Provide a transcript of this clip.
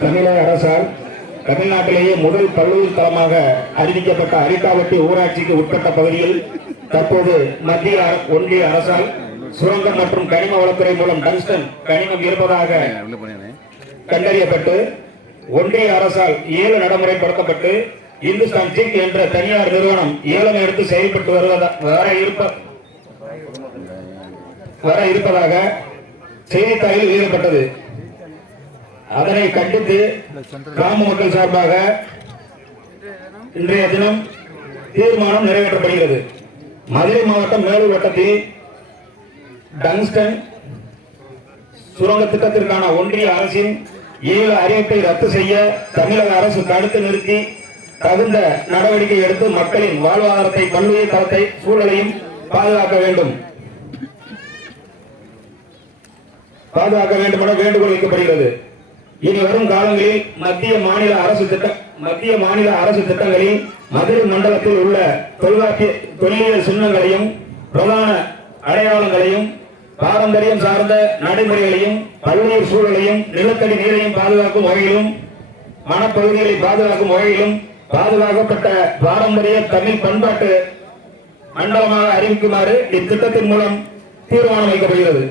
தமிழக அரசால் தமிழ்நாட்டிலேயே முதல் பல்லுயிர் தளமாக அறிவிக்கப்பட்ட அரிக்காவட்டி ஊராட்சிக்கு உட்பட்ட பகுதியில் தற்போது மத்திய அர- ஒன்றிய அரசால் சுரங்கம் மற்றும் கனிம வளத்துறை மூலம் டங்ஸ்டன் கனிமம் இருப்பதாக கண்டறியப்பட்டு ஒன்றிய அரசால் ஏழு நடைமுறைப்படுத்தப்பட்டு இந்துஸ்தான் ஜிங்க் என்ற தனியார் நிறுவனம் ஏலம் எடுத்து செயல்பட்டு வருவதாக வர வர இருப்பதாக செய்தித்தாளில் வெளியிடப்பட்டது. அதனை கண்டித்து கிராம மக்கள் சார்பாக இன்றைய தினம் தீர்மானம் நிறைவேற்றப்படுகிறது. மதுரை மாவட்டம் மேலூர் வட்டத்தில் டங்ஸ்டன் சுரங்க திட்டத்திற்கான ஒன்றிய அரசின் ஏழு அறிவிப்பை ரத்து செய்ய தமிழக அரசு தடுத்து நிறுத்தி தகுந்த நடவடிக்கை எடுத்து மக்களின் வாழ்வாதாரத்தை பல்லுயிர் தரத்தை சூழலையும் பாதுகாக்க வேண்டும். பாதுகாக்க வேண்டும் என வேண்டுகோள் வைக்கப்படுகிறது. இனி வரும் காலங்களில் மத்திய மாநில அரசு திட்ட மத்திய மாநில அரசு திட்டங்களில் மதுரை மண்டலத்தில் உள்ள தொழிலாக்கிய தொல்லியல் சின்னங்களையும் பிரதான அடையாளங்களையும் பாரம்பரியம் சார்ந்த நடைமுறைகளையும் பல்லுயிர் சூழலையும் நிலத்தடி நீரையும் பாதுகாக்கும் வகையிலும் வனப்பகுதிகளை பாதுகாக்கும் வகையிலும் பாதுகாக்கப்பட்ட பாரம்பரிய தமிழ் பண்பாட்டு மண்டலமாக அறிவிக்குமாறு இத்திட்டத்தின் மூலம் தீர்மானம் வைக்கப்படுகிறது.